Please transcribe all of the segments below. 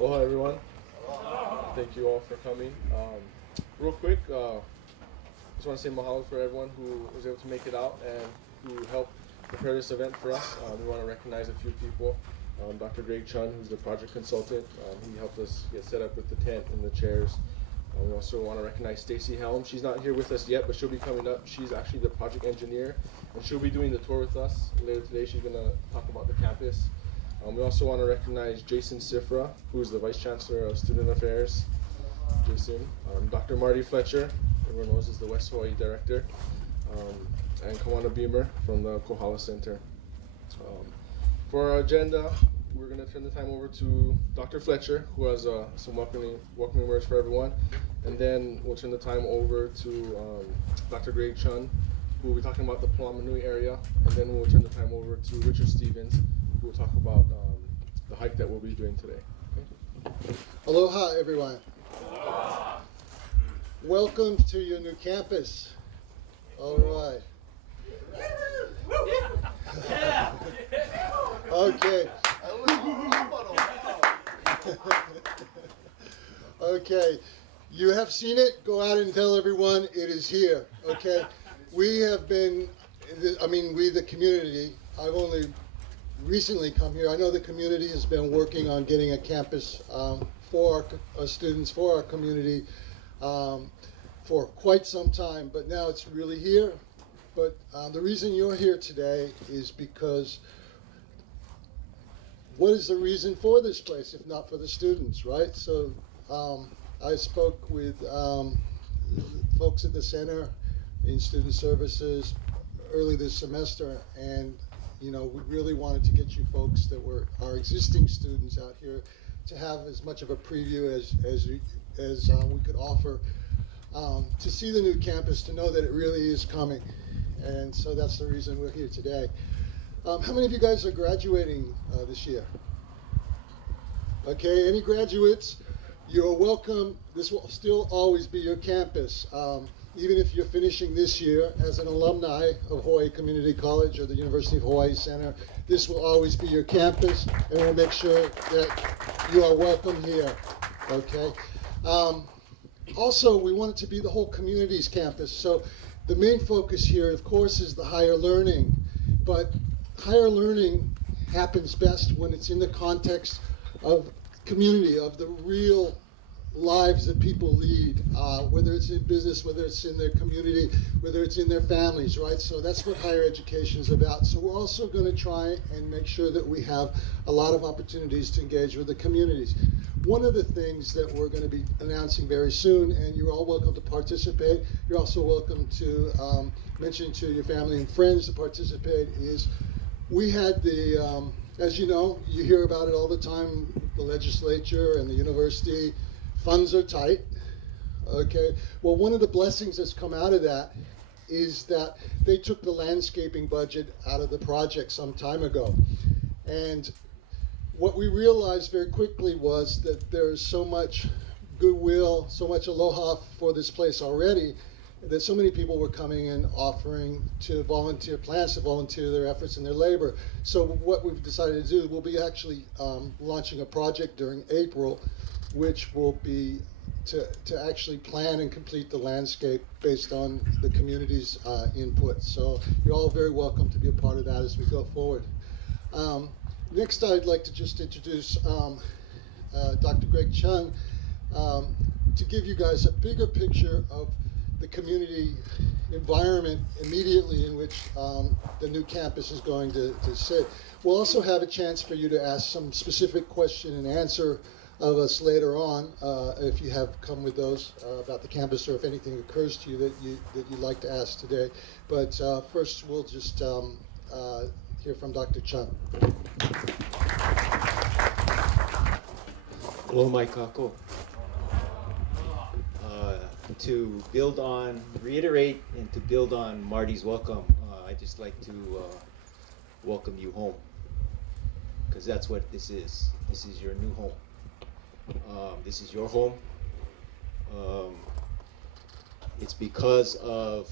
Aloha, everyone. Thank you all for coming. Real quick, just want to say mahalo for everyone who was able to make it out and who helped prepare this event for us. We want to recognize a few people. Dr. Greg Chun, who's the project consultant, he helped us get set up with the tent and the chairs. We also want to recognize Stacy Helm. She's not here with us yet, but she'll be coming up. She's actually the project engineer, and she'll be doing the tour with us later today. She's going to talk about the campus. We also want to recognize Jason Sifra, who's the Vice Chancellor of Student Affairs. Jason. Dr. Marty Fletcher, everyone knows is the West Hawaii Director. And Kawana Beamer from the Kohala Center. For our agenda, we're going to turn the time over to Dr. Fletcher, who has some welcoming words for everyone. And then we'll turn the time over to Dr. Greg Chun, who will be talking about the Palamanui area. And then we'll turn the time over to Richard Stevens, who will talk about the hike that we'll be doing today. Thank you. Aloha, everyone. Aloha. Welcome to your new campus. All right. Okay. Okay. You have seen it. Go out and tell everyone it is here. Okay. We have been, we the community, I've only recently come here. I know the community has been working on getting a campus for our students, for our community for quite some time, but now it's really here. But the reason you're here today is because what is the reason for this place if not for the students, right? So I spoke with folks at the center in student services early this semester, and we really wanted to get you folks that were our existing students out here to have as much of a preview as we could offer, to see the new campus, to know that it really is coming. And so that's the reason we're here today. How many of you guys are graduating this year? Okay, any graduates? You're welcome. This will still always be your campus. Even if you're finishing this year as an alumni of Hawaii Community College or the University of Hawaii Center, this will always be your campus, and we'll make sure that you are welcome here, okay? Also, we want it to be the whole community's campus, so the main focus here, of course, is the higher learning, but higher learning happens best when it's in the context of community, of the real lives that people lead, whether it's in business, whether it's in their community, whether it's in their families, right? So that's what higher education is about. So we're also going to try and make sure that we have a lot of opportunities to engage with the communities. One of the things that we're going to be announcing very soon, and you're all welcome to participate, you're also welcome to mention to your family and friends to participate, is we had the, as you know, you hear about it all the time, the legislature and the university, funds are tight, okay? Well, one of the blessings that's come out of that is that they took the landscaping budget out of the project some time ago. And what we realized very quickly was that there's so much goodwill, so much aloha for this place already, that so many people were coming and offering to volunteer, plans to volunteer their efforts and their labor. So what we've decided to do, we'll be actually launching a project during April, which will be to actually plan and complete the landscape based on the community's input. So you're all very welcome to be a part of that as we go forward. Next, I'd like to just introduce Dr. Greg Chun to give you guys a bigger picture of the community environment immediately in which the new campus is going to sit. We'll also have a chance for you to ask some specific question and answer of us later on, if you have come with those about the campus, or if anything occurs to you that you'd like to ask today. But first, we'll just hear from Dr. Chun. Hello, Mike Kako. To reiterate and to build on Marty's welcome, I'd just like to welcome you home, because that's what this is. This is your new home. This is your home. It's because of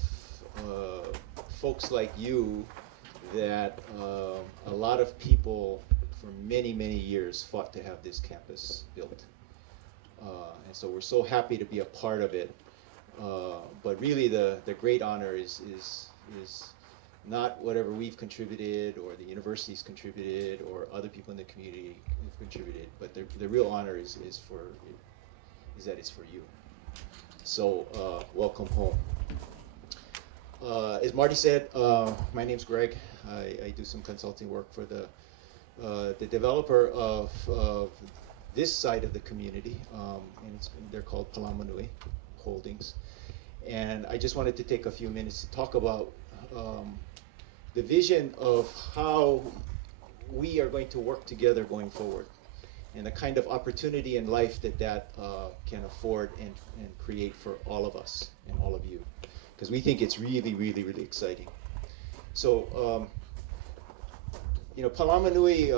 folks like you that a lot of people for many, many years, fought to have this campus built. And so we're so happy to be a part of it. But really the great honor is not whatever we've contributed or the university's contributed or other people in the community have contributed, but the real honor is that it's for you. So welcome home. As Marty said, my name's Greg. I do some consulting work for the developer of this side of the community, and they're called Palamanui Holdings. And I just wanted to take a few minutes to talk about the vision of how we are going to work together going forward, and the kind of opportunity in life that can afford and create for all of us and all of you, because we think it's really, really, really exciting. So, Palamanui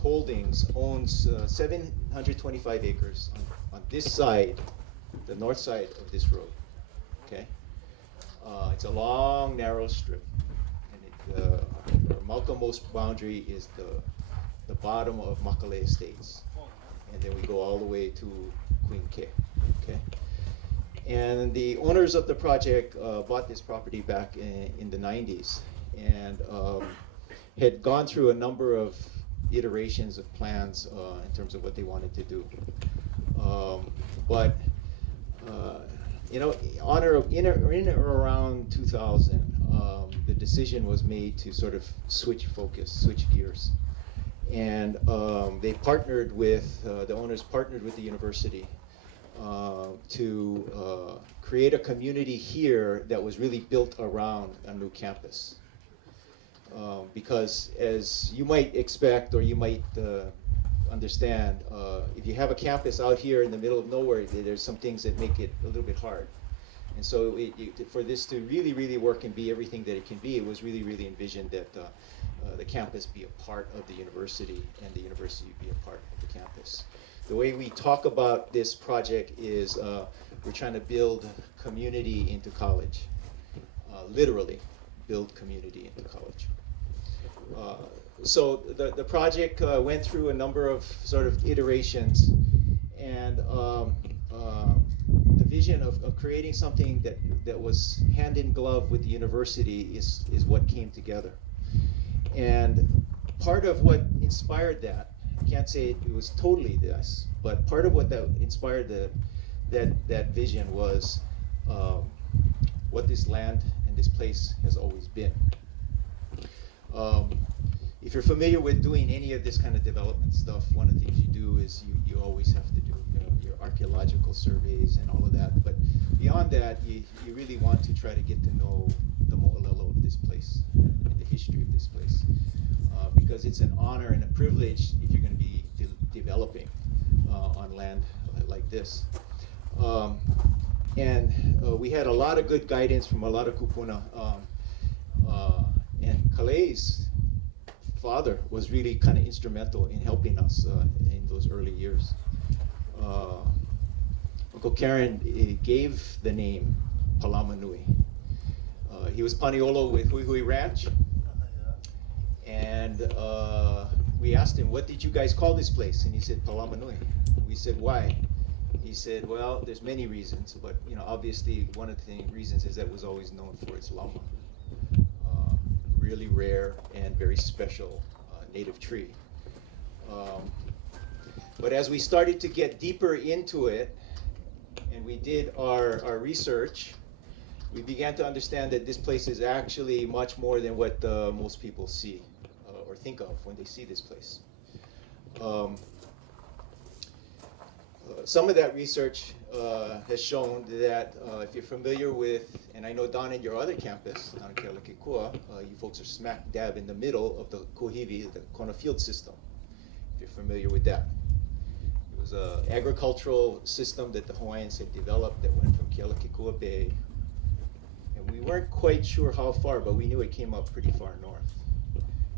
Holdings owns 725 acres on this side, the north side of this road. Okay, it's a long, narrow strip, and our Malcolm-most boundary is the bottom of Makale Estates, and then we go all the way to Queen K. Okay, and the owners of the project bought this property back in the 90s, and had gone through a number of iterations of plans in terms of what they wanted to do, but in or around 2000, the decision was made to sort of switch gears, and they partnered with the owners partnered with the university to create a community here that was really built around a new campus. Because as you might expect, or you might understand, if you have a campus out here in the middle of nowhere, there's some things that make it a little bit hard. And so for this to really, really work and be everything that it can be, it was really, really envisioned that the campus be a part of the university and the university be a part of the campus. The way we talk about this project is we're trying to build community into college, literally build community into college. So the project went through a number of sort of iterations, and the vision of creating something that was hand in glove with the university is what came together. And part of what inspired that, I can't say it was totally this, but part of what that inspired that vision was what this land and this place has always been. If you're familiar with doing any of this kind of development stuff, one of the things you do is you always have to do your archaeological surveys and all of that. But beyond that, you really want to try to get to know the mo'olelo of this place and the history of this place, because it's an honor and a privilege if you're going to be developing on land like this. And we had a lot of good guidance from a lot of kupuna. And Kale's father was really kind of instrumental in helping us in those early years. Uncle Karen gave the name Palamanui. He was Paniolo with Hui Hui Ranch, and we asked him, "What did you guys call this place?" And he said, "Palamanui." We said, "Why?" He said, "Well, there's many reasons, but obviously one of the reasons is that it was always known for its lama, really rare and very special native tree." But as we started to get deeper into it, and we did our research, we began to understand that this place is actually much more than what most people see or think of when they see this place. Some of that research has shown that if you're familiar with, and I know down at your other campus, down in Kealakekua, you folks are smack dab in the middle of the Kohivi, the Kona Field system, if you're familiar with that. It was an agricultural system that the Hawaiians had developed that went from Kealakekua Bay, and we weren't quite sure how far, but we knew it came up pretty far north.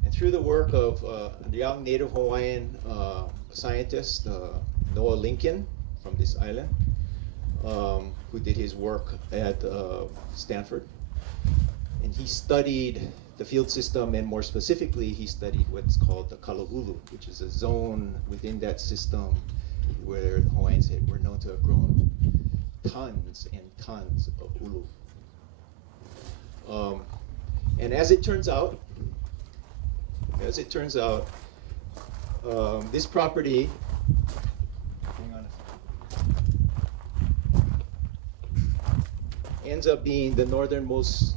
And through the work of a young Native Hawaiian scientist, Noah Lincoln from this island, who did his work at Stanford. And he studied the field system, and more specifically, he studied what's called the Kalahulu, which is a zone within that system where the Hawaiians were known to have grown tons and tons of ulu. And as it turns out, this property, hang on a second, ends up being the northernmost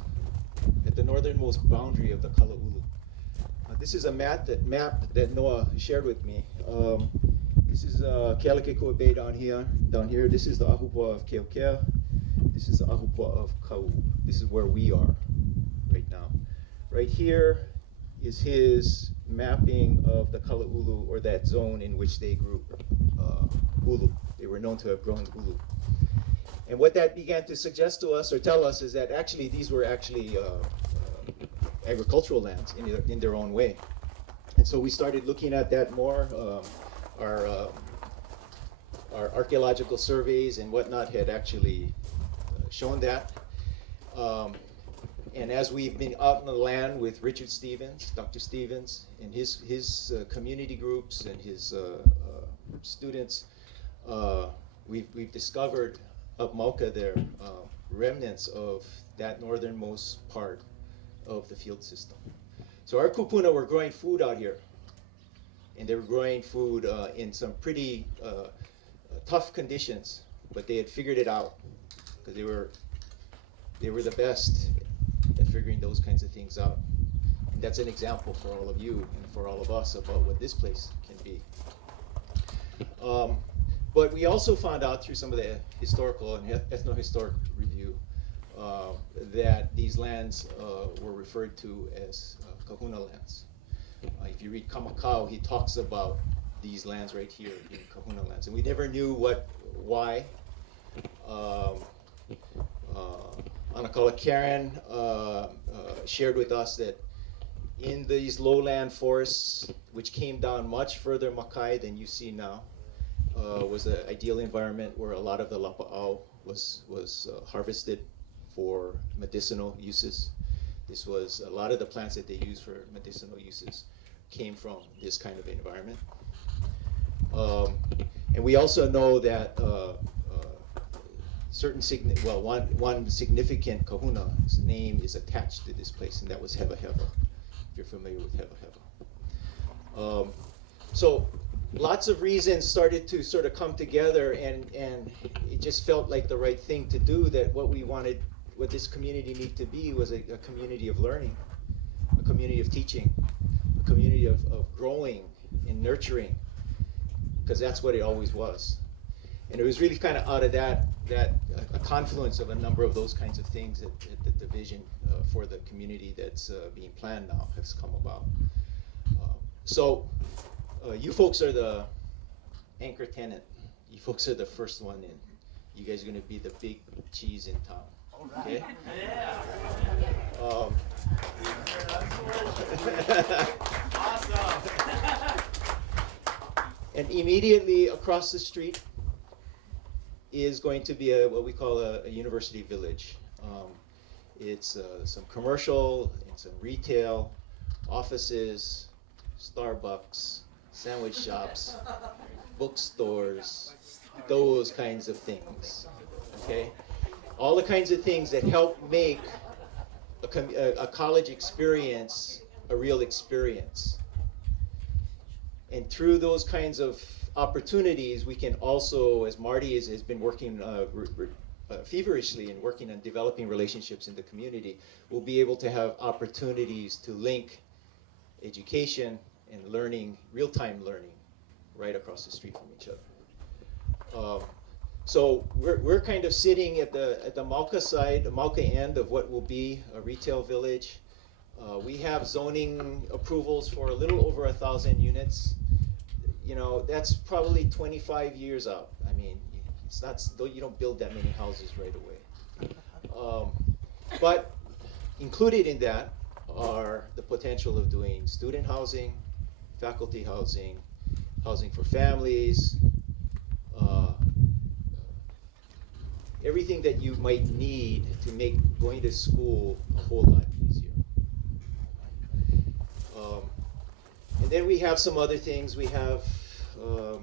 boundary of the Kala'ulu. This is a map that Noah shared with me. This is Kealakekua Bay down here. This is the Ahupua of Keokea. This is the Ahupua of Kau. This is where we are right now. Right here is his mapping of the Kala'ulu, or that zone in which they grew ulu. They were known to have grown ulu. And what that began to suggest to us or tell us is that actually these were actually agricultural lands in their own way. And so we started looking at that more. Our archaeological surveys and whatnot had actually shown that. And as we've been out in the land with Richard Stevens, Dr. Stevens, and his community groups and his students, we've discovered up Mauka there remnants of that northernmost part of the field system. So our kupuna were growing food out here, and they were growing food in some pretty tough conditions, but they had figured it out because they were the best at figuring those kinds of things out. And that's an example for all of you and for all of us about what this place can be. But we also found out through some of the historical and ethno-historic review that these lands were referred to as kahuna lands. If you read Kamakau, he talks about these lands right here being kahuna lands. And we never knew why. Anakala Karen shared with us that in these lowland forests, which came down much further Makai than you see now, was an ideal environment where a lot of the lapa'au was harvested for medicinal uses. This was a lot of the plants that they used for medicinal uses came from this kind of environment. And we also know that one significant kahuna's name is attached to this place, and that was Heva Heva, if you're familiar with Heva Heva. So lots of reasons started to sort of come together, and it just felt like the right thing to do, that what this community needed to be was a community of learning, a community of teaching, a community of growing and nurturing, because that's what it always was. And it was really kind of out of that a confluence of a number of those kinds of things that the vision for the community that's being planned now has come about. So you folks are the anchor tenant. You folks are the first one in. You guys are going to be the big cheese in town. Okay? Awesome. And immediately across the street is going to be what we call a university village. It's some commercial and some retail, offices, Starbucks, sandwich shops, bookstores, those kinds of things. Okay, all the kinds of things that help make a college experience a real experience. And through those kinds of opportunities, we can also, as Marty has been working feverishly and working on developing relationships in the community, we'll be able to have opportunities to link education and learning, real-time learning, right across the street from each other. So we're kind of sitting at the Mauka side, the Mauka end of what will be a retail village. We have zoning approvals for a little over 1,000 units. You know, that's probably 25 years out. I mean, it's not, you don't build that many houses right away. But included in that are the potential of doing student housing, faculty housing, housing for families, everything that you might need to make going to school a whole lot easier. then we have some other things. We have a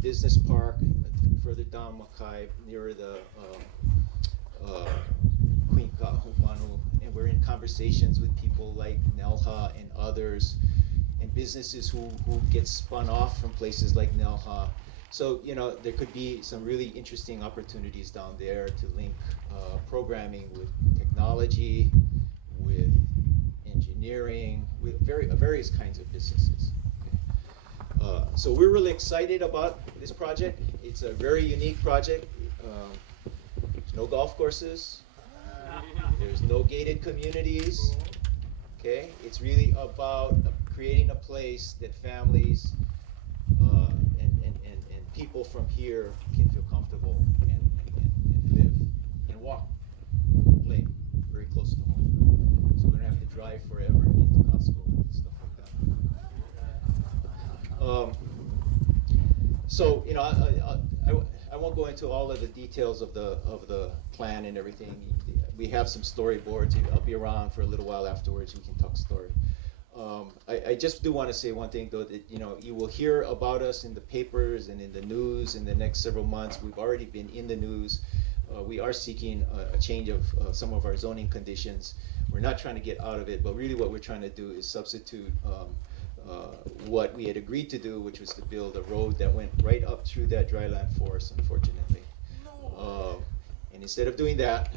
business park further down Makai near the Queen Kahumanu, and we're in conversations with people like Nelha and others, and businesses who get spun off from places like Nelha. So, you know, there could be some really interesting opportunities down there to link programming with technology, with engineering, with various kinds of businesses. Okay. So we're really excited about this project. It's a very unique project. There's no golf courses. There's no gated communities. Okay, it's really about creating a place that families and people from here can feel comfortable and live and walk, play very close to home. So we don't have to drive forever and get to Costco and stuff like that. So you know, I won't go into all of the details of the plan and everything. We have some storyboards. I'll be around for a little while afterwards. We can talk story. I just do want to say one thing though, that you know, you will hear about us in the papers and in the news in the next several months. We've already been in the news. We are seeking a change of some of our zoning conditions. We're not trying to get out of it, but really what we're trying to do is substitute what we had agreed to do, which was to build a road that went right up through that dryland forest, unfortunately. And instead of doing that,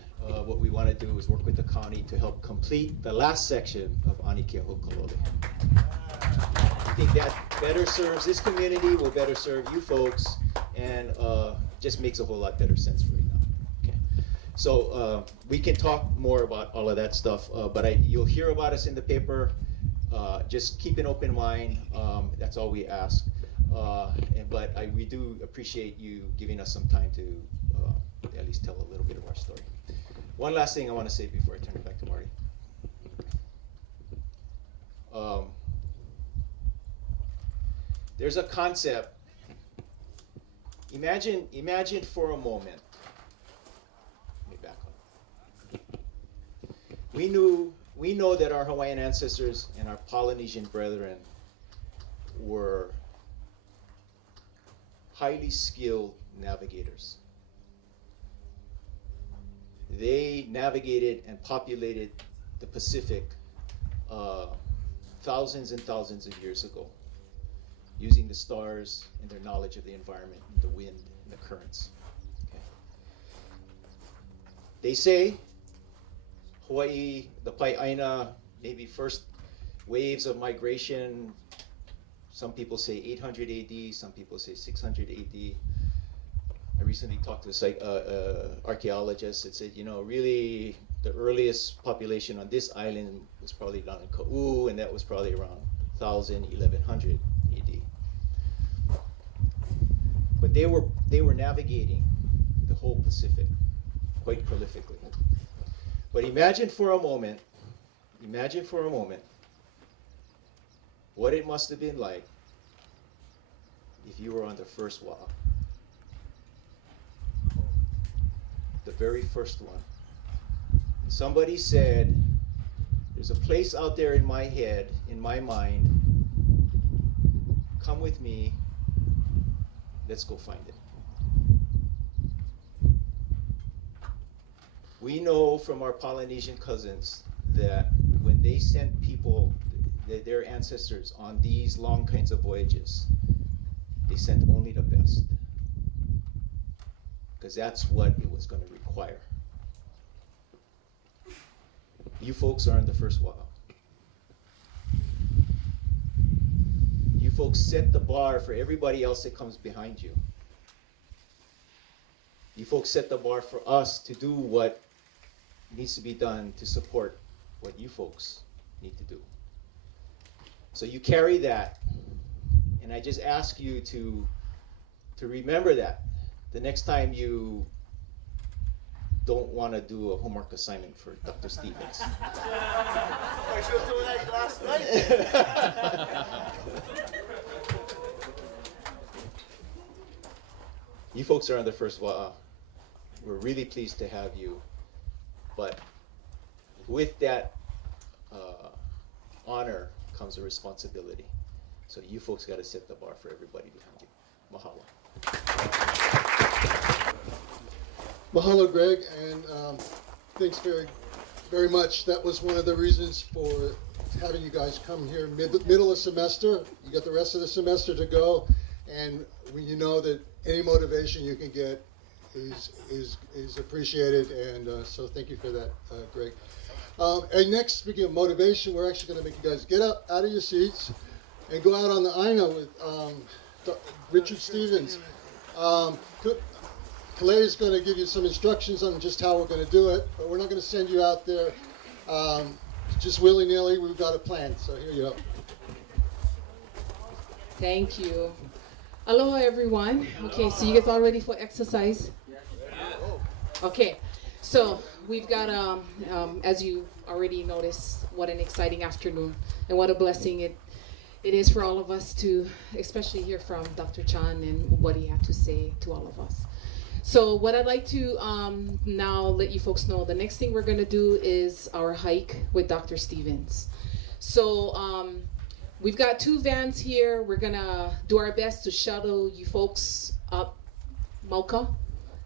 what we want to do is work with the county to help complete the last section of Anikehokolole. I think that better serves this community, will better serve you folks, and just makes a whole lot better sense for you now. Okay. So we can talk more about all of that stuff, but you'll hear about us in the paper. Just keep an open mind. That's all we ask. But we do appreciate you giving us some time to at least tell a little bit of our story. One last thing I want to say before I turn it back to Marty. There's a concept. Imagine for a moment. Let me back up. We know that our Hawaiian ancestors and our Polynesian brethren were highly skilled navigators. They navigated and populated the Pacific thousands and thousands of years ago, using the stars and their knowledge of the environment, the wind, and the currents. Okay. They say Hawaii, the Pai'aina, maybe first waves of migration, some people say 800 AD, some people say 600 AD. I recently talked to an archaeologist that said, you know, really the earliest population on this island was probably down in Ka'u, and that was probably around 1000, 1100 AD. But they were navigating the whole Pacific quite prolifically. But imagine for a moment what it must have been like if you were on the first wa'a. The very first one. Somebody said, there's a place out there in my head, in my mind, come with me, let's go find it. We know from our Polynesian cousins that when they sent people, their ancestors, on these long kinds of voyages, they sent only the best, because that's what it was going to require. You folks are on the first wa'a. You folks set the bar for everybody else that comes behind you. You folks set the bar for us to do what needs to be done to support what you folks need to do. So you carry that, and I just ask you to remember that the next time you don't want to do a homework assignment for Dr. Stevens. I should have done that last night. You folks are on the first wa'a. We're really pleased to have you. But with that honor comes a responsibility. So you folks got to set the bar for everybody behind you. Mahalo. Mahalo, Greg, and thanks very much. That was one of the reasons for having you guys come here middle of semester. You got the rest of the semester to go, and when you know that any motivation you can get is appreciated, and so thank you for that, Greg. And next, speaking of motivation, we're actually going to make you guys get up out of your seats and go out on the Aina with Richard Stevens. Kalei is going to give you some instructions on just how we're going to do it, but we're not going to send you out there just willy-nilly. We've got a plan, so here you go. Thank you. Aloha, everyone. Okay, so you guys all ready for exercise? Okay, so we've got, as you already noticed, what an exciting afternoon and what a blessing it is for all of us to especially hear from Dr. Chan and what he had to say to all of us. So what I'd like to now let you folks know, the next thing we're going to do is our hike with Dr. Stevens. So we've got 2 vans here. We're going to do our best to shuttle you folks up Mauka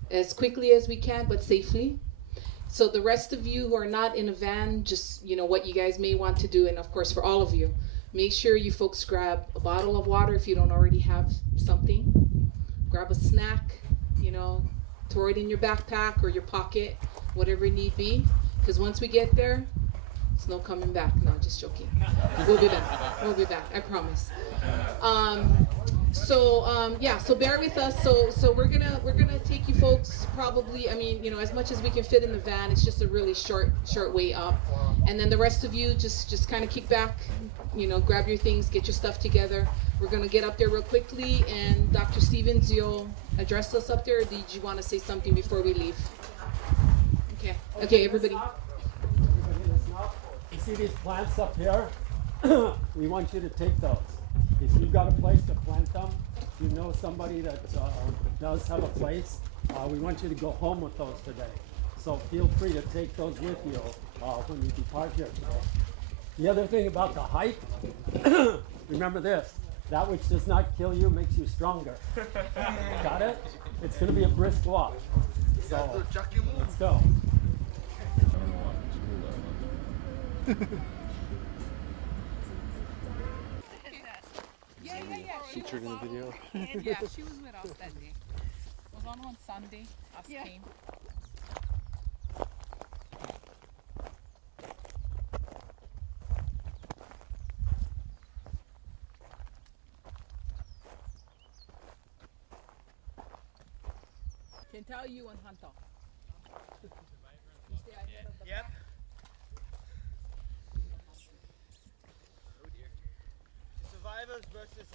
as quickly as we can, but safely. So the rest of you who are not in a van, just, you know, what you guys may want to do, and of course for all of you, make sure you folks grab a bottle of water if you don't already have something. Grab a snack, you know, throw it in your backpack or your pocket, whatever it need be. Because once we get there, it's no coming back. No, just joking. We'll be back. We'll be back. I promise. So bear with us. So we're gonna take you folks probably. I mean, you know, as much as we can fit in the van. It's just a really short way up. And then the rest of you just kind of kick back. You know, grab your things, get your stuff together. We're gonna get up there real quickly, and Dr. Stevens, you'll address us up there. Or did you want to say something before we leave? Okay, everybody. You see these plants up here? We want you to take those. If you've got a place to plant them, you know somebody that does have a place, we want you to go home with those today. So feel free to take those with you when you depart here today. The other thing about the hike, remember this, that which does not kill you makes you stronger. Got it? It's going to be a brisk walk. So let's go. Yeah. Featured in the video. Yeah, she was with us that day. It was on Sunday. Us came. Can tell you and Hunter. You stay ahead of the Yep. Survivors versus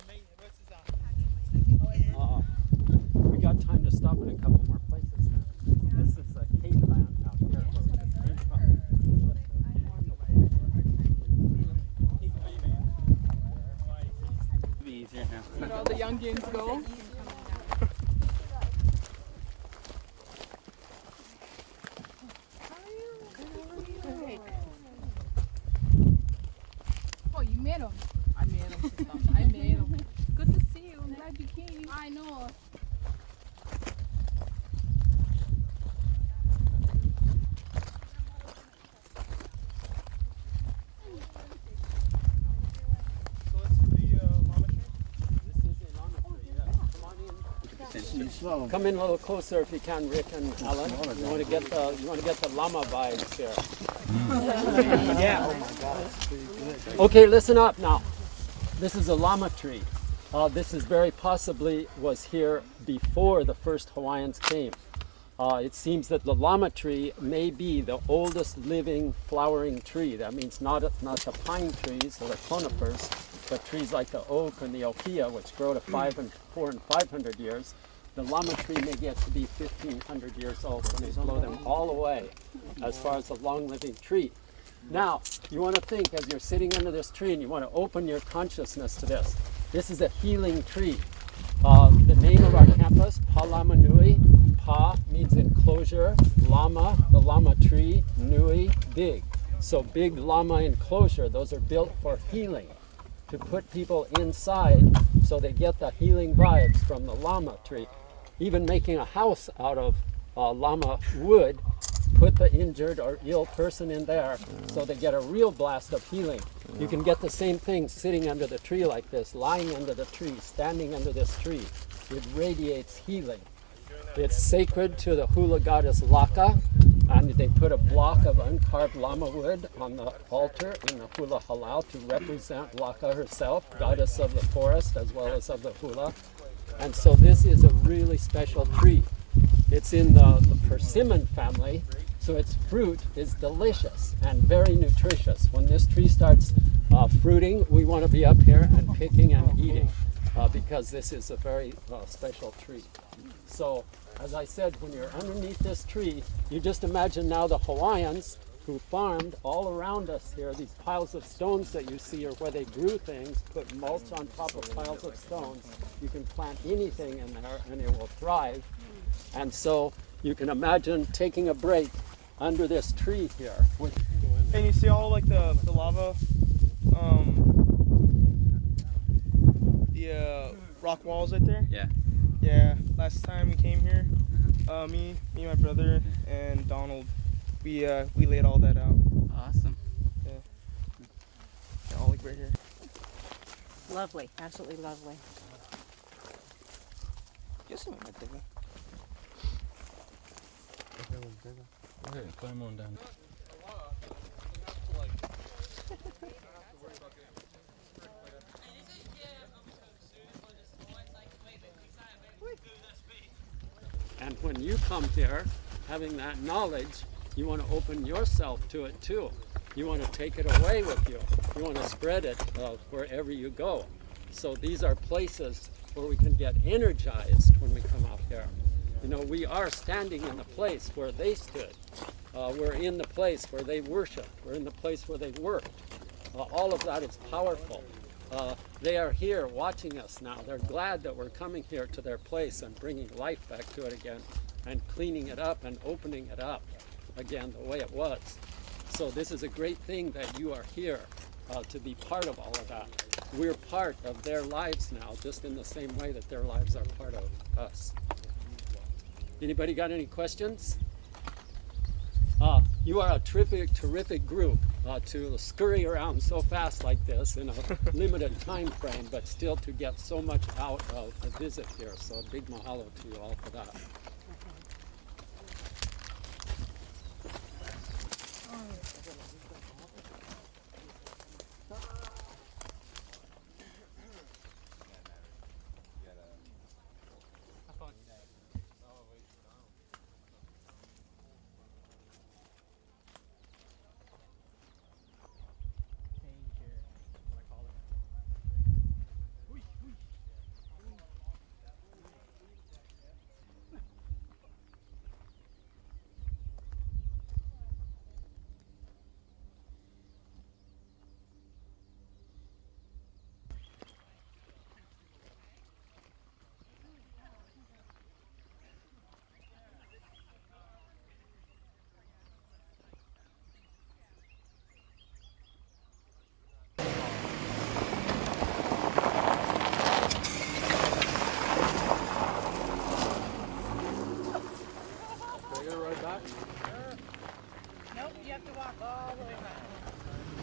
We got time to stop at a couple more places then. This is a cave land out here where we just came from. Be easier now. Let all the youngins go. Oh, you made him. I made him, sister. I made him. Good to see you. I'm glad you came. I know. Come in a little closer if you can, Rick and Alan. You want to get the llama vibes here. Yeah. Okay, listen up now. This is a llama tree. This is very possibly was here before the first Hawaiians came. It seems that the llama tree may be the oldest living flowering tree. That means not the pine trees or the conifers, but trees like the oak and the okia, which grow to 400 and 500 years. The llama tree may get to be 1,500 years old when they blow them all away as far as a long-living tree. Now, you want to think as you're sitting under this tree and you want to open your consciousness to this. This is a healing tree. The name of our campus, Palamanui, Pa means enclosure, Lama, the llama tree, Nui, big. So big llama enclosure, those are built for healing. to put people inside so they get the healing vibes from the lama tree. Even making a house out of lama wood, put the injured or ill person in there so they get a real blast of healing. You can get the same thing sitting under the tree like this, lying under the tree, standing under this tree. It radiates healing. It's sacred to the hula goddess Laka, and they put a block of uncarved lama wood on the altar in the hula halal to represent Laka herself, goddess of the forest as well as of the hula. And so this is a really special tree. It's in the persimmon family, so its fruit is delicious and very nutritious. When this tree starts fruiting, we want to be up here and picking and eating because this is a very special tree. So, as I said, when you're underneath this tree, you just imagine now the Hawaiians who farmed all around us here. These piles of stones that you see are where they grew things, put mulch on top of piles of stones. You can plant anything in there and it will thrive. And so you can imagine taking a break under this tree here. And you see all like the lava, the rock walls right there? Yeah. Yeah, last time we came here, me, my brother, and Donald, we laid all that out. Awesome. Yeah, all like right here. Lovely, absolutely lovely. Yes, I'm right there. Go ahead, climb on down. And when you come here, having that knowledge, you want to open yourself to it too. You want to take it away with you. You want to spread it wherever you go. So these are places where we can get energized when we come out here. You know, we are standing in the place where they stood. We're in the place where they worshiped. We're in the place where they worked. All of that is powerful. They are here watching us now. They're glad that we're coming here to their place and bringing life back to it again and cleaning it up and opening it up again the way it was. So this is a great thing that you are here to be part of all of that. We're part of their lives now, just in the same way that their lives are part of us. Anybody got any questions? You are a terrific group to scurry around so fast like this in a limited time frame, but still to get so much out of the visit here. So a big mahalo to you all for that.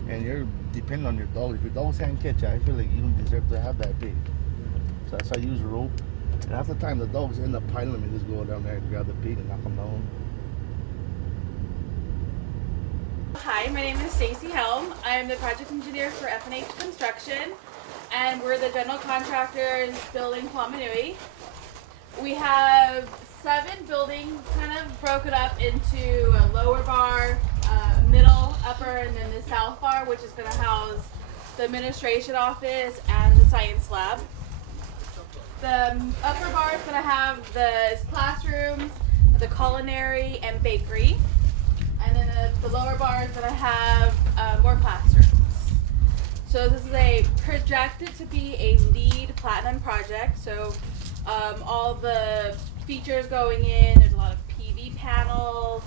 And you're depending on your dog. If your dog's hand catch, I feel like you don't deserve to have that big. So that's why I use rope. And half the time the dogs end up piling them and just go down there and grab the pig and knock them down. Hi, my name is Stacy Helm. I'm the project engineer for F&H Construction, and we're the general contractors building Palamanui. We have 7 buildings kind of broken up into a lower bar, middle, upper, and then the south bar, which is going to house the administration office and the science lab. The upper bar is going to have the classrooms, the culinary, and bakery. And then the lower bar is going to have more classrooms. So this is projected to be a LEED Platinum project. So all the features going in, there's a lot of PV panels,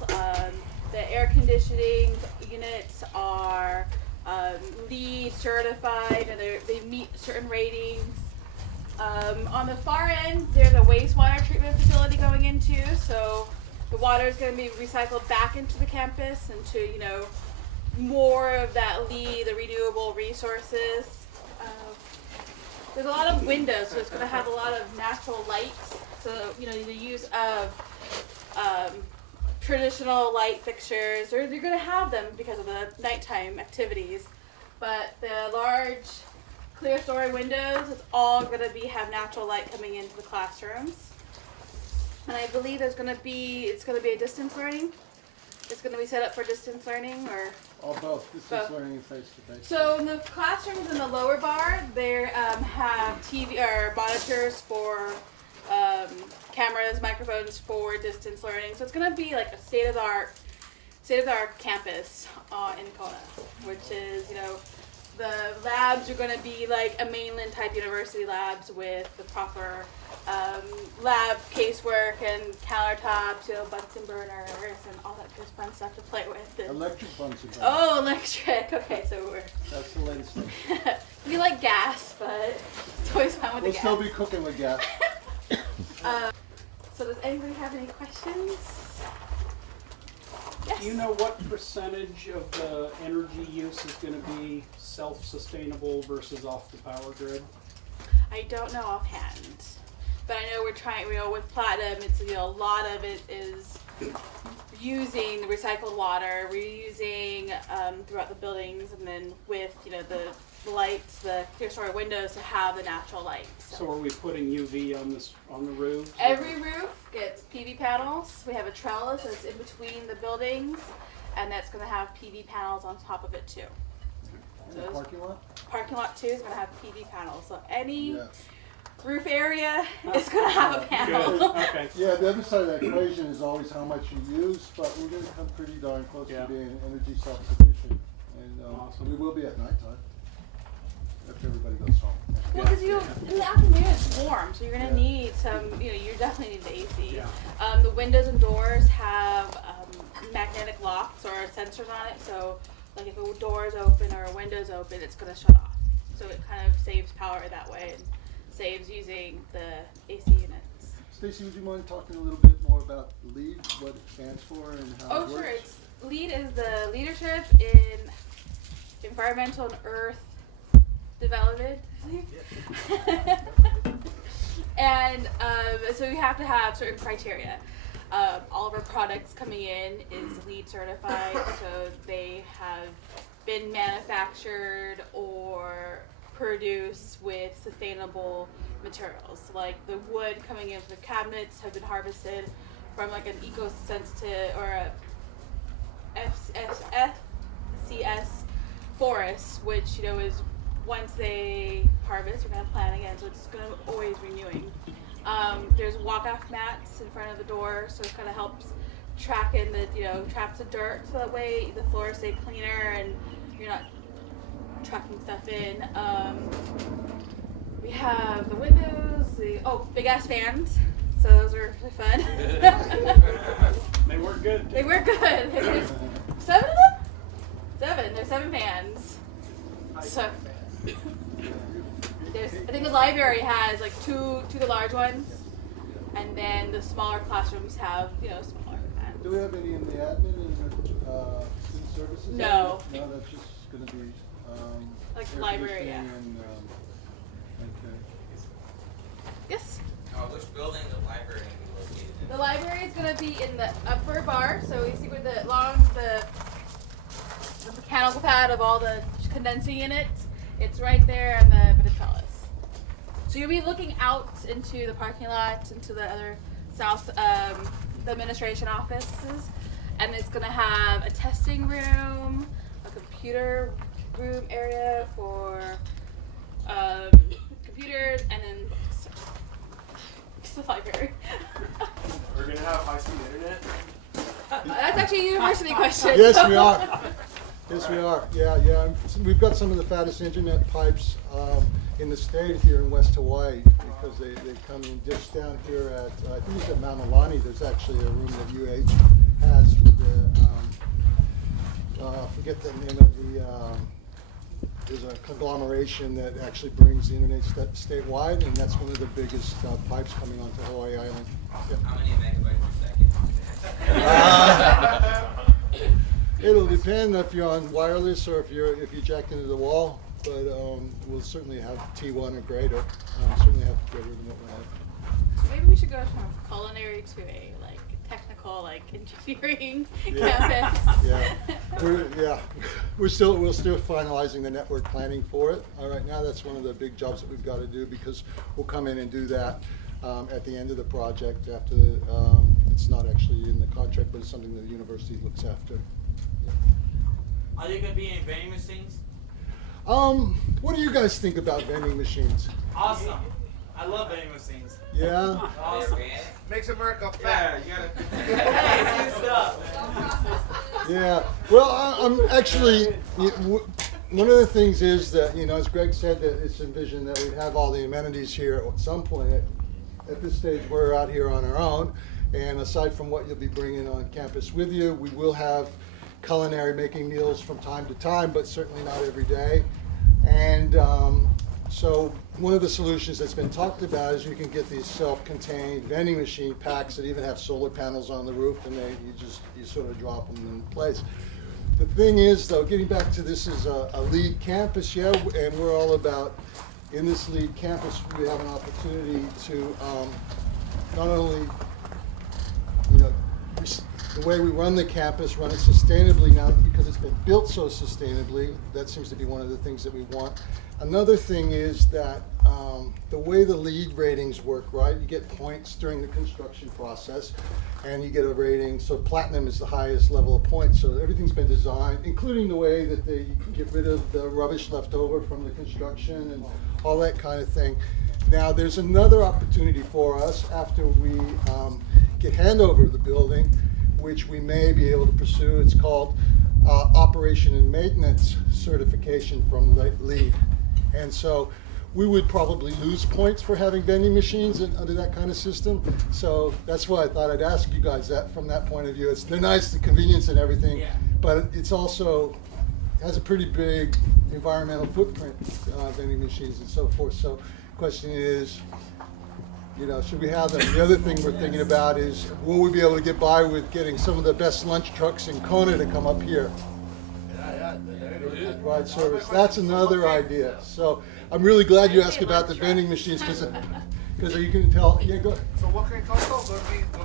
the air conditioning units are LEED certified, and they meet certain ratings. On the far end, there's a wastewater treatment facility going into, so the water is going to be recycled back into the campus, into, you know, more of that LEED, the renewable resources. There's a lot of windows, so it's going to have a lot of natural light. So, you know, the use of traditional light fixtures, or you're going to have them because of the nighttime activities. But the large clear story windows, it's all going to have natural light coming into the classrooms. And I believe it's going to be a distance learning. It's going to be set up for distance learning, or Both distance learning and face-to-face. so in the classrooms in the lower bar, they have TV or monitors for cameras, microphones for distance learning. So it's going to be like a state-of-the-art campus in Kona, which is, you know, the labs are going to be like a mainland type university labs with the proper lab casework and countertops, you know, Bunsen burners and all that good fun stuff to play with. And Electric Bunsen burners. oh, electric. Okay, so That's the latest thing. we like gas, but it's always fun with We'll the gas. still be cooking with gas. So does anybody have any questions? Yes. Do you know what percentage of the energy use is going to be self-sustainable versus off the power grid? I don't know offhand, but I know we're trying. You know, with Platinum, it's, you know, a lot of it is using the recycled water, reusing throughout the buildings, and then with, you know, the lights, the clear story windows to have the natural light. So are we putting UV on the roof? Every roof gets PV panels. We have a trellis that's in between the buildings, and that's going to have PV panels on top of it too. And the parking lot? Parking lot too is going to have PV panels. So any roof area is going to have a panel. Good. Okay. Yeah, the other side of that equation is always how much you use, but we're going to come pretty darn close to being energy self-sufficient. And we will be at nighttime, after everybody goes home. Well, because you know, in the afternoon it's warm, so you're going to need some, you know, you definitely need the AC. Yeah. The windows and doors have magnetic locks or sensors on it, so like if a door is open or a window's open, it's going to shut off. So it kind of saves power that way and saves using the AC units. Stacy, would you mind talking a little bit more about LEED, what it stands for, and how it works? Oh, sure. LEED is the Leadership in Environmental and Earth Development. And so you have to have certain criteria. All of our products coming in is LEED certified, so they have been manufactured or produced with sustainable materials. Like the wood coming in for the cabinets have been harvested from like an eco-sensitive or a FCS forest, which, you know, is once they harvest, we're going to plant again, so it's going to always renewing. There's walk-off mats in front of the door, so it kind of helps track in the, you know, traps the dirt, so that way the floors stay cleaner and you're not tracking stuff in. We have the windows, big ass fans, so those are really fun. They work good. They work good. There's 7 of them? 7. There's 7 fans. So I think the library has like two the large ones, and then the smaller classrooms have, you know, smaller fans. Do we have any in the admin and student services? No. No, that's just going to be like air library, yeah. conditioning and, okay. Yes? Which building the library will be located in? The library is going to be in the upper bar, so you see where the mechanical pad of all the condensing units. It's right there on the trellis. So you'll be looking out into the parking lot, into the other south, the administration offices, and it's going to have a testing room, a computer room area for computers, and then books. It's the library. We're going to have high-speed internet? That's actually a university question. Yes, so. we are. Yes, we are. Yeah. We've got some of the fattest internet pipes in the state here in West Hawaii, because they come in just down here at, I think it's at Mount Alani. There's actually a room that UH has with the, I forget the name of is a conglomeration that actually brings the internet statewide, and that's one of the biggest pipes coming onto Hawaii Island. Yeah. How many megabytes per second? It'll depend if you're on wireless or if you jack into the wall, but we'll certainly have T1 or greater. Certainly have greater than what we have. Maybe we should go from culinary to a technical engineering campus. We're still finalizing the network planning for it. Right now, that's one of the big jobs that we've got to do, because we'll come in and do that at the end of the project. After it's not actually in the contract, but it's something that the university looks after. Are there going to be any vending machines? What do you guys think about vending machines? Awesome. I love vending machines. Yeah. Awesome. Makes America fat. Yeah, you gotta do stuff. Yeah. Well, I'm actually, one of the things is that, as Greg said, that it's envisioned that we'd have all the amenities here at some point. At this stage, we're out here on our own. And aside from what you'll be bringing on campus with you, we will have culinary making meals from time to time, but certainly not every day. And so one of the solutions that's been talked about is you can get these self-contained vending machine packs that even have solar panels on the roof, and you sort of drop them in place. The thing is, though, getting back to this is a LEED campus, and we're all about, in this LEED campus, we have an opportunity to not only, the way we run the campus, run it sustainably now, because it's been built so sustainably. That seems to be one of the things that we want. Another thing is that the way the LEED ratings work, right? You get points during the construction process, and you get a rating. So platinum is the highest level of points. So everything's been designed, including the way that they get rid of the rubbish left over from the construction and all that kind of thing. Now, there's another opportunity for us after we get handover of the building, which we may be able to pursue. It's called Operation and Maintenance Certification from LEED. And so we would probably lose points for having vending machines under that kind of system. So that's why I thought I'd ask you guys that from that point of view. They're nice, the convenience and everything, but it's also has a pretty big environmental footprint, vending machines and so forth. So the question is, should we have them? The other thing we're thinking about is, will we be able to get by with getting some of the best lunch trucks in Kona to come up here? Provide service. That's another idea. So I'm really glad you asked about the vending machines, because you can tell. Yeah, go ahead. So what can come up? We'll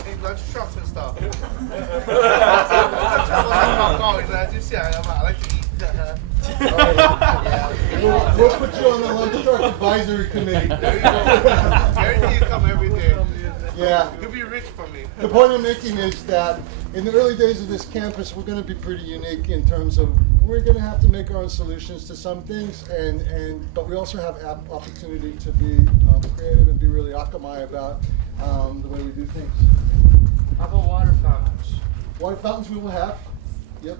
need lunch trucks and stuff. I like to eat. We'll put you on the lunch truck advisory committee. There you go. Guarantee you come every day. Yeah. You'll be rich for me. The point I'm making is that in the early days of this campus, we're going to be pretty unique in terms of we're going to have to make our own solutions to some things, but we also have opportunity to be creative and be really Akamai about the way we do things. How about water fountains? Water fountains we will have. Yep.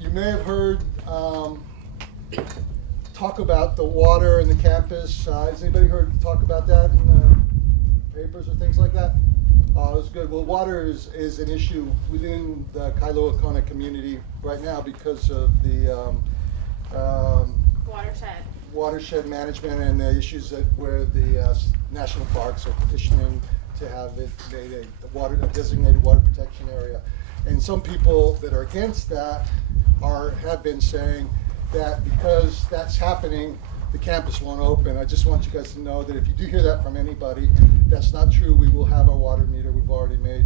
You may have heard talk about the water in the campus. Has anybody heard talk about that in the papers or things like that? It's good. Well, water is an issue within the Kailua Kona community right now because of the watershed management and the issues where the national parks are petitioning to have it made a designated water protection area. And some people that are against that have been saying that because that's happening, the campus won't open. I just want you guys to know that if you do hear that from anybody, that's not true. We will have our water meter. We've already made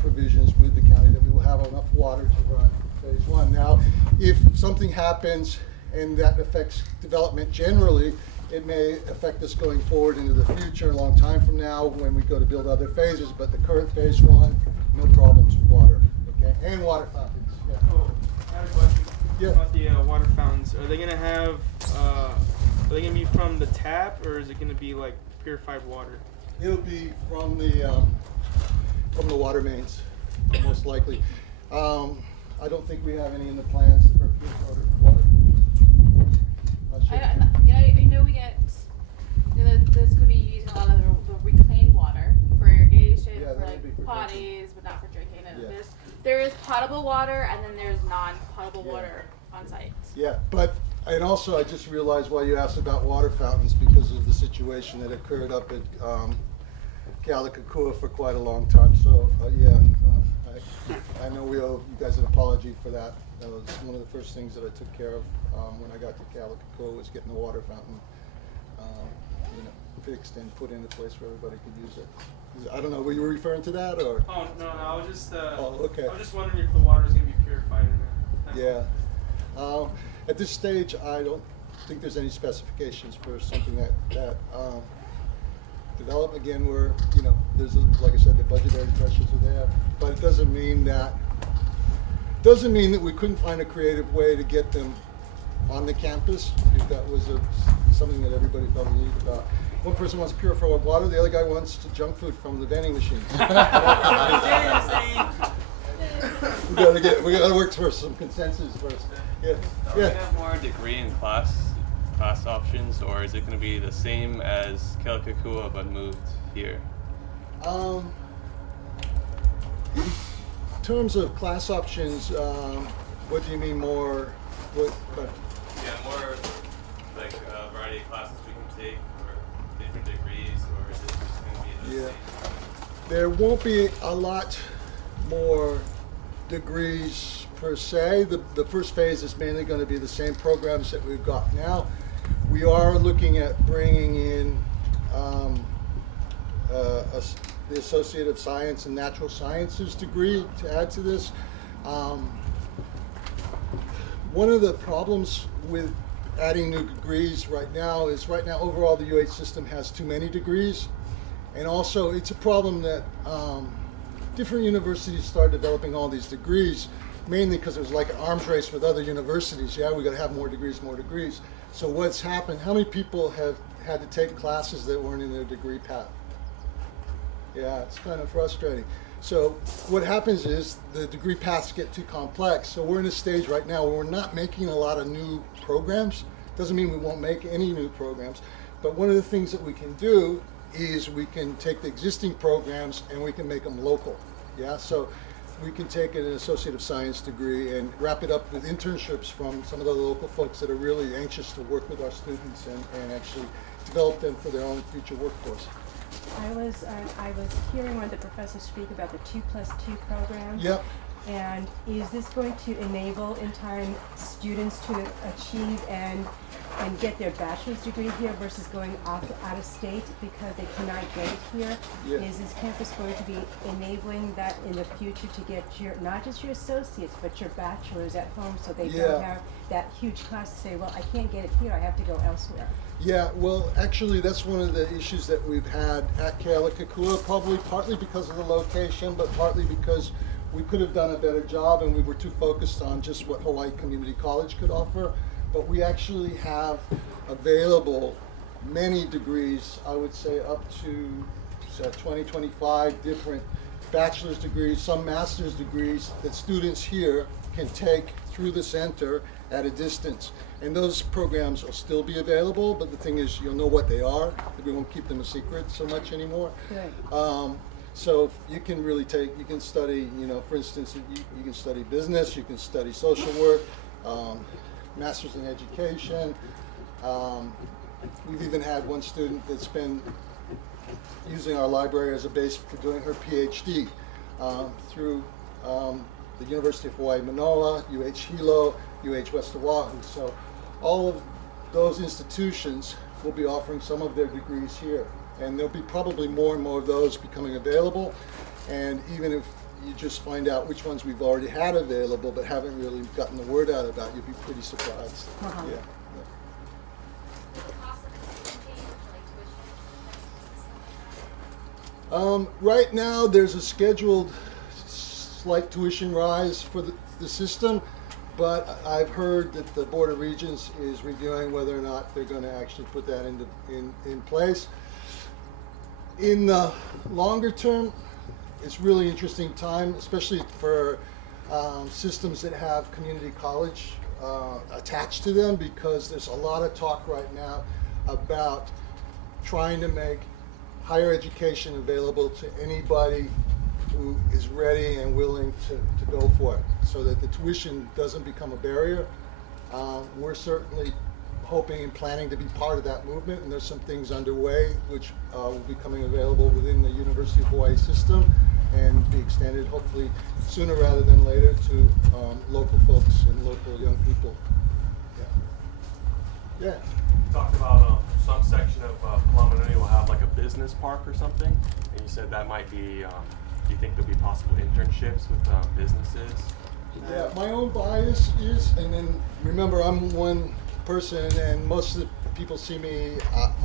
provisions with the county that we will have enough water to run phase one. Now, if something happens and that affects development generally, it may affect us going forward into the future, a long time from now, when we go to build other phases. But the current phase one, no problems with water, okay? And water fountains. Yeah. Oh, I have a question. Yeah. About the water fountains. Are they gonna have? Are they gonna be from the tap, or is it gonna be like purified water? It'll be from the water mains, most likely. I don't think we have any in the plans for purified water. I know we get, this could be using a lot of the reclaimed water for irrigation, for like potties, but not for drinking. And there's There is potable water and then there's non-potable water on site. Yeah, but, and also I just realized why you asked about water fountains, because of the situation that occurred up at Kalakakua for quite a long time. So, I know we owe you guys an apology for that. That was one of the first things that I took care of when I got to Kalakakua, was getting the water fountain fixed and put in a place where everybody could use it. I don't know, were you referring to that, or? Oh, no, I was just, okay. I was just wondering if the water is going to be purified or not. Yeah. At this stage, I don't think there's any specifications for something that develop. Again, where, there's, like I said, the budgetary pressures are there, but it doesn't mean that we couldn't find a creative way to get them on the campus, if that was something that everybody felt a need about. One person wants purified water, the other guy wants junk food from the vending machines. We gotta work towards some consensus first. Yeah. Are we gonna have more degree and class options, or is it gonna be the same as Kalakakua but moved here? In terms of class options, what do you mean more? Yeah, more like a variety of classes we can take, or different degrees, or is it just going to be the same? There won't be a lot more degrees per se. The first phase is mainly going to be the same programs that we've got now. We are looking at bringing in the Associate of Science and Natural Sciences degree to add to this. One of the problems with adding new degrees right now is overall the UH system has too many degrees, and also it's a problem that different universities started developing all these degrees mainly because it was like an arms race with other universities. Yeah, we got to have more degrees. So what's happened? How many people have had to take classes that weren't in their degree path? Yeah, it's kind of frustrating. So what happens is the degree paths get too complex. So we're in a stage right now where we're not making a lot of new programs. Doesn't mean we won't make any new programs, but one of the things that we can do is we can take the existing programs and we can make them local. Yeah, so we can take an Associate of Science degree and wrap it up with internships from some of the local folks that are really anxious to work with our students and actually develop them for their own future workforce. I was hearing one of the professors speak about the 2+2 program. Yep. And is this going to enable in time students to achieve and get their bachelor's degree here versus going out of state because they cannot get it here? Yeah. Is this campus going to be enabling that in the future to get not just your associates but your bachelor's at home, so they don't have that huge cost to say, well, I can't get it here, I have to go elsewhere? Yeah, well, actually, that's one of the issues that we've had at Kalakakua, probably partly because of the location, but partly because we could have done a better job and we were too focused on just what Hawaii Community College could offer. But we actually have available many degrees, I would say up to 20, 25 different bachelor's degrees, some master's degrees that students here can take through the center at a distance. And those programs will still be available, but the thing is, you'll know what they are. We won't keep them a secret so much anymore. Good. So you can really you can study, for instance, you can study business, you can study social work, master's in education. We've even had one student that's been using our library as a base for doing her PhD through the University of Hawaii Manoa, UH Hilo, UH West Oahu. So all of those institutions will be offering some of their degrees here. And there'll be probably more and more of those becoming available. And even if you just find out which ones we've already had available but haven't really gotten the word out about, you'll be pretty surprised. Uh-huh. Yeah. Right now, there's a scheduled slight tuition rise for the system, but I've heard that the Board of Regents is reviewing whether or not they're going to actually put that in place. In the longer term, it's really interesting time, especially for systems that have community college attached to them, because there's a lot of talk right now about trying to make higher education available to anybody who is ready and willing to go for it, so that the tuition doesn't become a barrier. We're certainly hoping and planning to be part of that movement, and there's some things underway which will be coming available within the University of Hawaii system and be extended hopefully sooner rather than later to local folks and local young people. Yeah. You talked about some section of Palamanui will have like a business park or something, and you said that might be, do you think there'll be possible internships with businesses? Yeah, my own bias is, and then remember I'm one person and most of the people see me,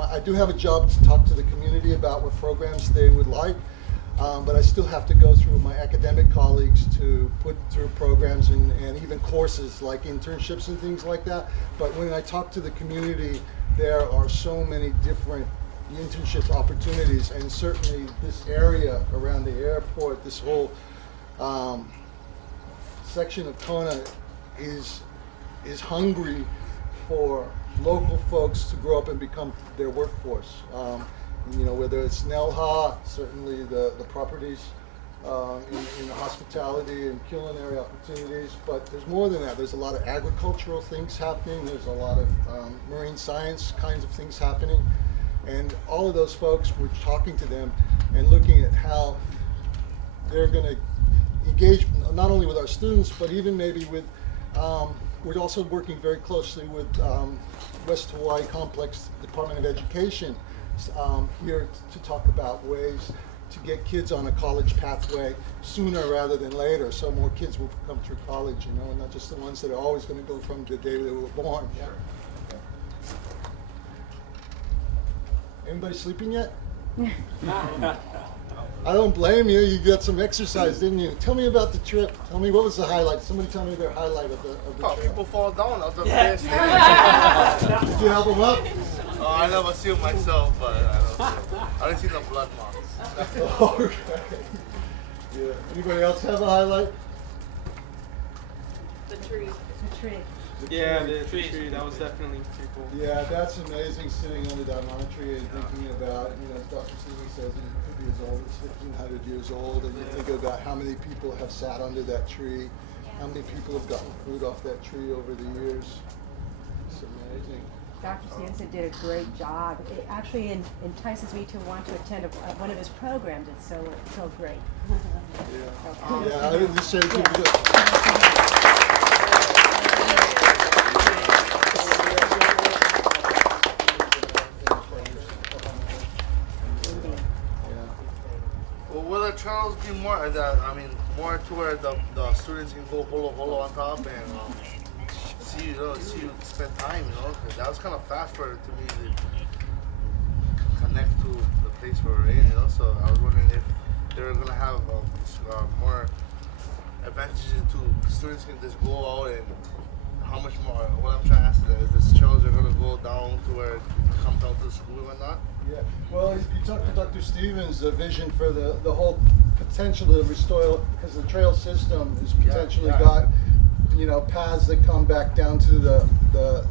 I do have a job to talk to the community about what programs they would like, but I still have to go through my academic colleagues to put through programs and even courses like internships and things like that. But when I talk to the community, there are so many different internship opportunities, and certainly this area around the airport, this whole section of Kona is hungry for local folks to grow up and become their workforce. You know, whether it's Nelha, certainly the properties in the hospitality and culinary opportunities, but there's more than that. There's a lot of agricultural things happening. There's a lot of marine science kinds of things happening. And all of those folks, we're talking to them and looking at how they're going to engage not only with our students, but even maybe with, we're also working very closely with West Hawaii Complex Department of Education here to talk about ways to get kids on a college pathway sooner rather than later, so more kids will come through college, you know, and not just the ones that are always going to go from the day they were born. Yeah. Anybody sleeping yet? I don't blame you. You got some exercise, didn't you? Tell me about the trip. Tell me, what was the highlight? Somebody tell me their highlight of the trip. People fall down out the best. Did you help them up? Oh, I never see them myself, but I don't see the blood marks. Okay. Yeah. Anybody else have a highlight? The tree. The tree. Yeah, the tree. That was definitely pretty cool. Yeah, that's amazing, sitting under that manna tree and thinking about, you know, as Dr. Stevens says, it could be as old as 1,500 years old, and you think about how many people have sat under that tree, how many people have gotten fruit off that tree over the years. It's amazing. Dr. Stevenson did a great job. It actually entices me to want to attend one of his programs. It's so great. Yeah. Yeah, I didn't just say it. Well, will the trails be more, more to where the students can go holo on top and see you spend time, you know? 'Cause that was kind of fast for me to connect to the place where we're in, you know? So I was wondering if they were gonna have more advantages to students can just go out, and how much more. What I'm trying to ask is the trails are gonna go down to where it comes down to the school and whatnot. Yeah, well, if you talk to Dr. Stevens, the vision for the whole potential to restore, because the trail system has potentially got, you know, paths that come back down to the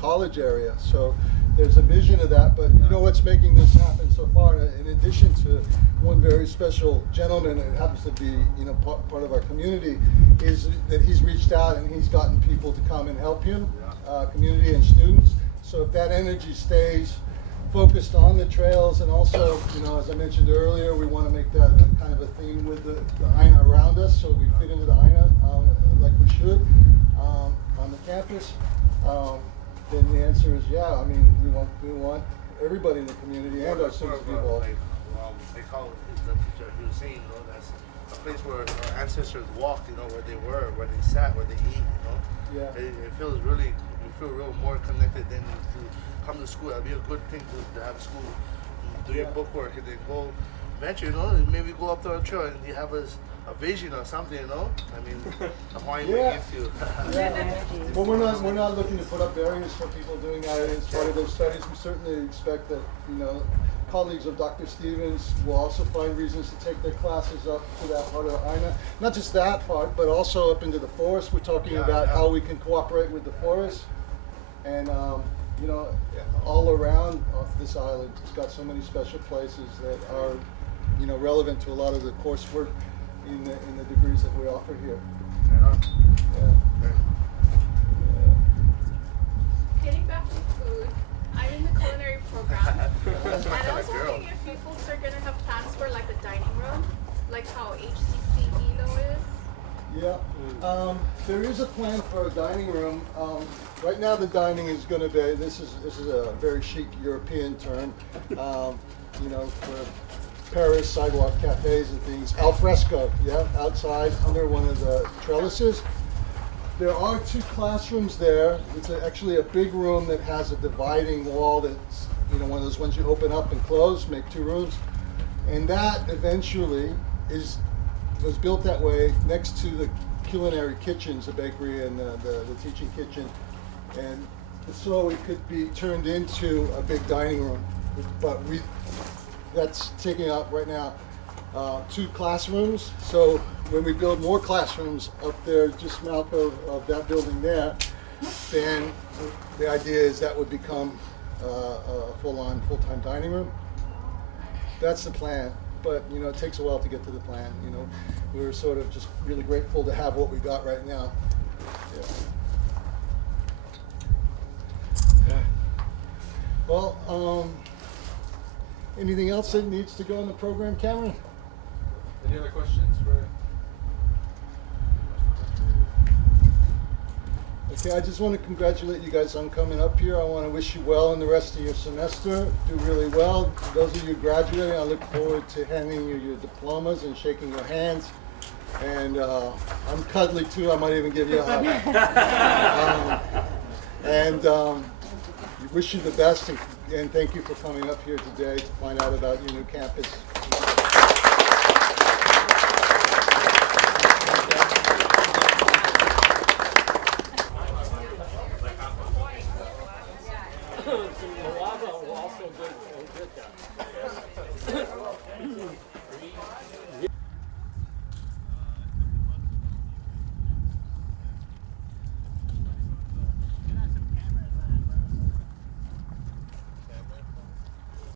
college area. So there's a vision of that, but you know what's making this happen so far, in addition to one very special gentleman that happens to be, you know, part of our community, is that he's reached out and he's gotten people to come and help him, community and students. So if that energy stays focused on the trails, and also, you know, as I mentioned earlier, we want to make that kind of a theme with the aina around us, so we fit into the aina like we should on the campus. Then the answer is yeah. I mean, we want everybody in the community and our students to be involved. They call it, the teacher, he was saying, you know, that's a place where our ancestors walked, you know, where they were, where they sat, where they eat, you know. Yeah. It feels really, you feel real more connected than to come to school. That'd be a good thing to have school, do your bookwork, and then go venture, you know, and maybe go up to a trail and you have a vision or something, you know. I mean, the Hawaiian way gives you. But we're not looking to put up barriers for people doing that as part of their studies. We certainly expect that, you know, colleagues of Dr. Stevens will also find reasons to take their classes up to that part of the aina. Not just that part, but also up into the forest. We're talking about how we can cooperate with the forest, and you know, all around this island, it's got so many special places that are, you know, relevant to a lot of the coursework in the degrees that we offer here. Yeah. Getting back to food, I'm in the culinary program. And I was wondering if you folks are going to have plans for like a dining room, like how HCC Elo is. Yeah, there is a plan for a dining room. Right now, the dining is going to be. This is a very chic European term. You know, for Paris sidewalk cafes and things. Al fresco, yeah, outside under one of the trellises. There are 2 classrooms there. It's actually a big room that has a dividing wall that's, you know, one of those ones you open up and close, make 2 rooms. And that eventually was built that way next to the culinary kitchens, the bakery and the teaching kitchen. And so it could be turned into a big dining room. But that's taking up right now 2 classrooms. So when we build more classrooms up there, just south of that building there, then the idea is that would become a full-time dining room. That's the plan. But you know, it takes a while to get to the plan. You know, we're sort of just really grateful to have what we got right now. Yeah. Well, anything else that needs to go in the program, Cameron? Any other questions for? Okay, I just want to congratulate you guys on coming up here. I want to wish you well in the rest of your semester. Do really well. For those of you graduating, I look forward to handing you your diplomas and shaking your hands. And I'm cuddly too. I might even give you a hug. Wish you the best, and thank you for coming up here today to find out about your new campus.